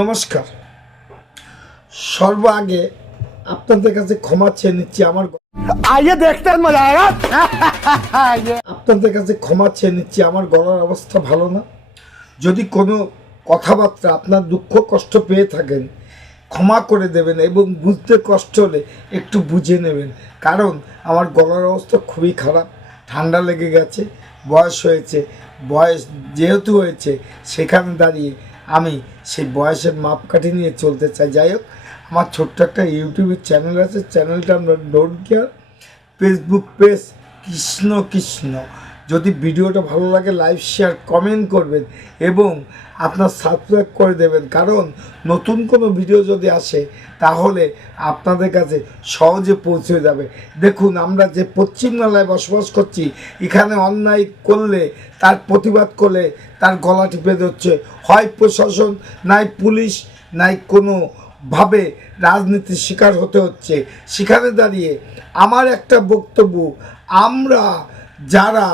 নমস্কার। সর্বাগে আপনাদের কাছে ক্ষমা চেয়ে নিচ্ছি। আপনাদের কাছে ক্ষমা চেয়ে নিচ্ছি, আমার গলার অবস্থা ভালো না। যদি কোনো কথাবার্তা আপনার দুঃখ কষ্ট পেয়ে থাকেন ক্ষমা করে দেবেন এবং বুঝতে কষ্ট হলে একটু বুঝে নেবেন, কারণ আমার গলার অবস্থা খুবই খারাপ। ঠান্ডা লেগে গেছে, বয়স হয়েছে। বয়স যেহেতু হয়েছে সেখানে দাঁড়িয়ে আমি সেই বয়সের মাপকাঠি নিয়ে চলতে চাই। যাই হোক, আমার ছোট্ট একটা ইউটিউবের চ্যানেল আছে, চ্যানেলটা আমরা don't care. Facebook page Krishna Krishna. যদি ভিডিওটা ভালো লাগে লাইক শেয়ার কমেন্ট করবেন এবং আপনার সাবস্ক্রাইব করে দেবেন, কারণ নতুন কোনো ভিডিও যদি আসে তাহলে আপনাদের কাছে সহজে পৌঁছে যাবে। দেখুন, আমরা যে পশ্চিমবাংলায় বসবাস করছি, এখানে অন্যায় করলে তার প্রতিবাদ করলে তার গলা টিপে ধরছে হয় প্রশাসন, নাই পুলিশ, নাই কোনোভাবে রাজনীতির শিকার হতে হচ্ছে। সেখানে দাঁড়িয়ে আমার একটা বক্তব্য, আমরা যারা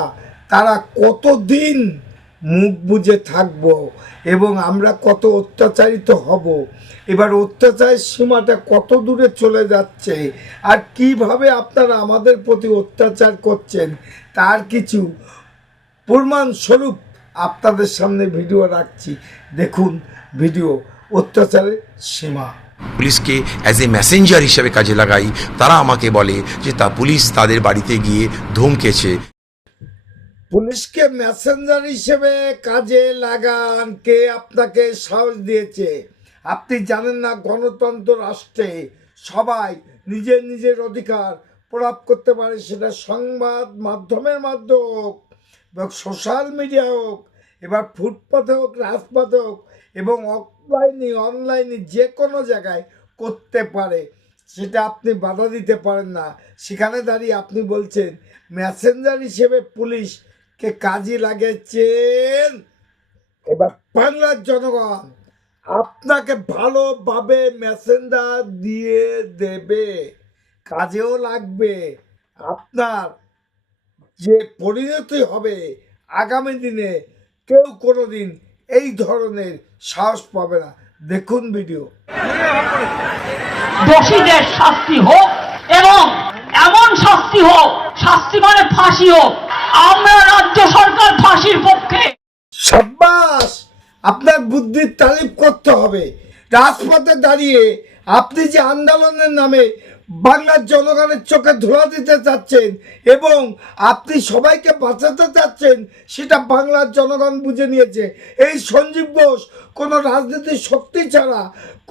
তারা কতদিন মুখ বুজে থাকব এবং আমরা কত অত্যাচারিত হব। এবার অত্যাচারের সীমাটা কত দূরে চলে যাচ্ছে আর কিভাবে আপনারা আমাদের প্রতি অত্যাচার করছেন তার কিছু প্রমাণস্বরূপ আপনাদের সামনে ভিডিও রাখছি। দেখুন ভিডিও, অত্যাচারের সীমা। পুলিশকে অ্যাজ এ মেসেঞ্জার হিসেবে কাজে লাগাই। তারা আমাকে বলে যে পুলিশ তাদের বাড়িতে গিয়ে ধমকেছে। পুলিশকে মেসেঞ্জার হিসেবে কাজে লাগান? কে আপনাকে সাহস দিয়েছে? আপনি জানেন না গণতন্ত্র রাষ্ট্রে সবাই নিজের নিজের অধিকার প্রয়োগ করতে পারে, সেটা সংবাদ মাধ্যমের মাধ্যমে হোক বা সোশ্যাল মিডিয়া হোক, এবার ফুটপাথে হোক, রাজপথে হোক এবং অনলাইনে যে কোনো জায়গায় করতে পারে, সেটা আপনি বাধা দিতে পারেন না। সেখানে দাঁড়িয়ে আপনি বলছেন মেসেঞ্জার হিসেবে পুলিশকে কাজে লাগিয়েছেন। এবার বাংলার জনগণ আপনাকে ভালোভাবে মেসেঞ্জার দিয়ে দেবে, কাজেও লাগবে। আপনার যে পরিণতি হবে আগামী দিনে কেউ কোনোদিন এই ধরনের সাহস পাবে না। দেখুন ভিডিও। দোষীদের শাস্তি হোক এবং এমন শাস্তি হোক, শাস্তি মানে ফাঁসি হোক। আমরা রাজ্য সরকার ফাঁসির পক্ষে। সাব্বাস, আপনার বুদ্ধির তারিফ করতে হবে। রাজপথে দাঁড়িয়ে আপনি যে আন্দোলনের নামে বাংলার জনগণের চোখে ধোঁয়া দিতে চাচ্ছেন এবং আপনি সবাইকে বাঁচাতে চাচ্ছেন, সেটা বাংলার জনগণ বুঝে নিয়েছে। এই সঞ্জীব ঘোষ কোনো রাজনীতির শক্তি ছাড়া,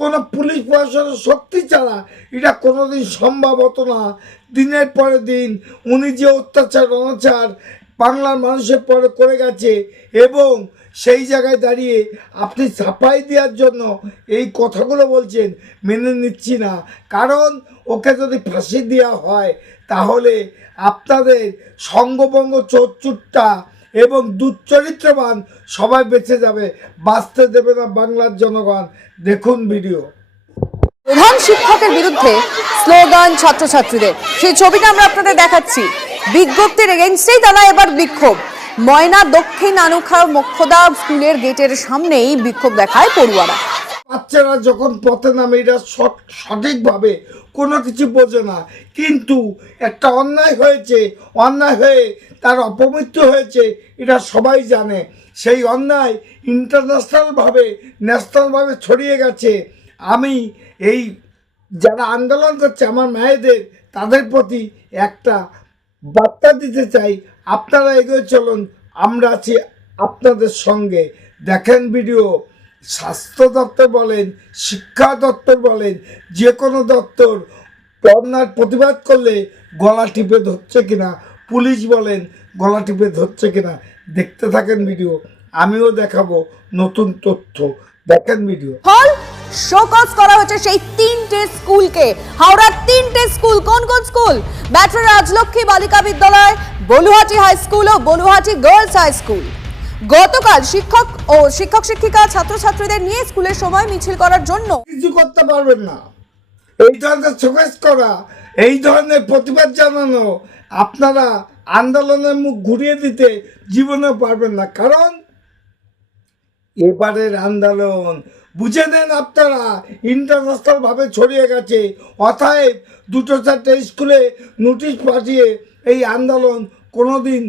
কোনো পুলিশ প্রশাসনের শক্তি ছাড়া এটা কোনোদিন সম্ভব হতো না। দিনের পরে দিন উনি যে অত্যাচার অনাচার বাংলার মানুষের পরে করে গেছে এবং সেই জায়গায় দাঁড়িয়ে আপনি সাফাই দেওয়ার জন্য এই কথাগুলো বলছেন, মেনে নিচ্ছি না। কারণ ওকে যদি ফাঁসি দেওয়া হয় তাহলে আপনাদের সঙ্গবঙ্গ চোরচুট্টা এবং দুশ্চরিত্রবান সবাই বেঁচে যাবে, বাঁচতে দেবে না বাংলার জনগণ। দেখুন ভিডিও। প্রধান শিক্ষকের বিরুদ্ধে স্লোগান ছাত্রছাত্রীদের, সেই ছবিটা আমরা আপনাদের দেখাচ্ছি। বিজ্ঞপ্তির এগেইনস্টেই তারা এবার বিক্ষোভ। ময়না দক্ষিণ আনুখা মোক্ষদা স্কুলের গেটের সামনেই বিক্ষোভ দেখায় পড়ুয়ারা। বাচ্চারা যখন পথে নামে এটা সঠিকভাবে কোনো কিছু বোঝে না, কিন্তু একটা অন্যায় হয়েছে, অন্যায় হয়ে তার অপমৃত্যু হয়েছে, এটা সবাই জানে। সেই অন্যায় ইন্টারন্যাশনালভাবে ন্যাশনালভাবে ছড়িয়ে গেছে। আমি এই যারা আন্দোলন করছে আমার মায়েদের, তাদের প্রতি একটা বার্তা দিতে চাই, আপনারা এগিয়ে চলুন, আমরা আছি আপনাদের সঙ্গে। দেখেন ভিডিও। স্বাস্থ্য দপ্তর বলেন, শিক্ষা দপ্তর বলেন, যে কোনো দপ্তর বন্যার প্রতিবাদ করলে গলা টিপে ধরছে কিনা, পুলিশ বলেন গলা টিপে ধরছে কিনা, দেখতে থাকেন ভিডিও। আমিও দেখাবো নতুন তথ্য। দেখেন ভিডিও। হল শোকজ করা হচ্ছে সেই তিনটে স্কুলকে। হাওড়ার তিনটে স্কুল, কোন কোন স্কুল? ব্যাটারা রাজলক্ষ্মী বালিকা বিদ্যালয়, বলুহাটি হাই স্কুল ও বলুহাটি গার্লস হাই স্কুল। গতকাল শিক্ষক ও শিক্ষক শিক্ষিকা ছাত্রছাত্রীদের নিয়ে স্কুলের সময় মিছিল করার জন্য কিছু করতে পারবেন না। এই ধরনের শোকেস করা, এই ধরনের প্রতিবাদ জানানো, আপনারা আন্দোলনের মুখ ঘুরিয়ে দিতে জীবনেও পারবেন না। কারণ এবারের আন্দোলন বুঝে নেন আপনারা, ইন্টারন্যাশনাল ভাবে ছড়িয়ে গেছে। অতএব 2-4টে স্কুলে নোটিশ পাঠিয়ে এই আন্দোলন কোনোদিন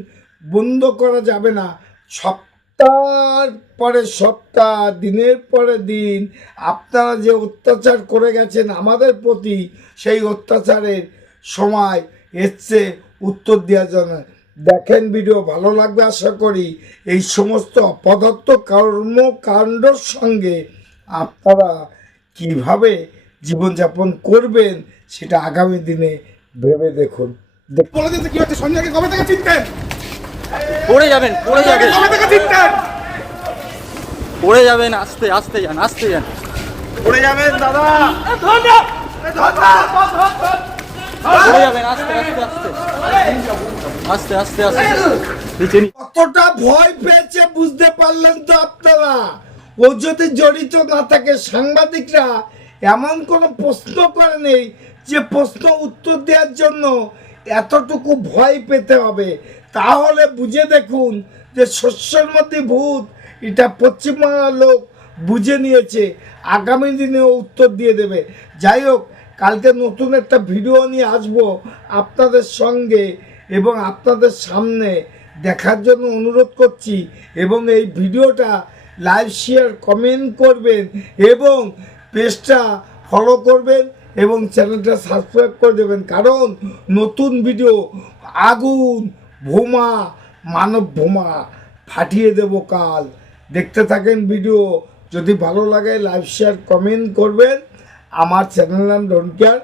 বন্ধ করা যাবে না। সপ্তাহ পরে সপ্তাহ, দিনের পরে দিন আপনারা যে অত্যাচার করে গেছেন আমাদের প্রতি, সেই অত্যাচারের সময় এসছে উত্তর দেওয়ার জন্য। দেখেন ভিডিও, ভালো লাগবে আশা করি। এই সমস্ত অপদার্থ কর্মকাণ্ডর সঙ্গে আপনারা কিভাবে জীবনযাপন করবেন সেটা আগামী দিনে ভেবে দেখুন। বলে দিতে কি হচ্ছে, সঞ্জয়কে কবে থেকে চিনতেন? পড়ে যাবেন, পড়ে যাবেন, কবে থেকে চিনতেন? পড়ে যাবেন, আস্তে আস্তে যান, আস্তে যান। পড়ে যাবেন দাদা, পড়ে যাবেন, আস্তে আস্তে আস্তে আস্তে আস্তে আস্তে নিচে কতটা ভয় পেয়েছে বুঝতে পারলেন তো আপনারা। ও যদি জড়িত না থাকে, সাংবাদিকরা এমন কোনো প্রশ্ন করেনি যে প্রশ্ন উত্তর দেওয়ার জন্য এতটুকু ভয় পেতে হবে। তাহলে বুঝে দেখুন যে শস্যের মধ্যে ভূত, এটা পশ্চিমবাংলার লোক বুঝে নিয়েছে, আগামী দিনেও উত্তর দিয়ে দেবে। যাই হোক, কালকে নতুন একটা ভিডিও নিয়ে আসবো আপনাদের সঙ্গে এবং আপনাদের সামনে দেখার জন্য অনুরোধ করছি। এবং এই ভিডিওটা লাইক, শেয়ার, কমেন্ট করবেন এবং পেজটা ফলো করবেন এবং চ্যানেলটা সাবস্ক্রাইব করে দেবেন। কারণ নতুন ভিডিও আগুন বোমা, মানব বোমা ফাটিয়ে দেব কাল। দেখতে থাকেন ভিডিও। যদি ভালো লাগে লাইক, শেয়ার, কমেন্ট করবেন। আমার চ্যানেল নাম don't care,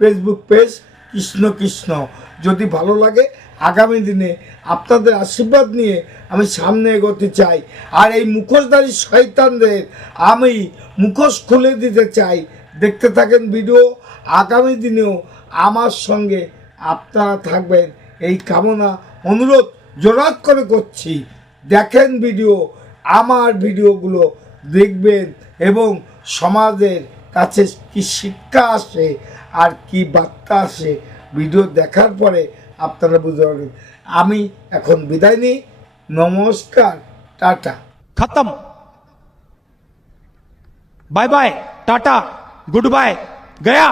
Facebook page Krishna Krishna. যদি ভালো লাগে আগামী দিনে আপনাদের আশীর্বাদ নিয়ে আমি সামনে এগোতে চাই। আর এই মুখোশধারী শয়তানদের আমি মুখোশ খুলে দিতে চাই। দেখতে থাকেন ভিডিও। আগামী দিনেও আমার সঙ্গে আপনারা থাকবেন এই কামনা, অনুরোধ জোরাত করে করছি। দেখেন ভিডিও, আমার ভিডিওগুলো দেখবেন এবং সমাজের কাছে কি শিক্ষা আসে আর কি বার্তা আসে ভিডিও দেখার পরে আপনারা বুঝতে পারবেন। আমি এখন বিদায় নিই। নমস্কার, টাটা। खत्म। Bye bye, tata, goodbye, गया।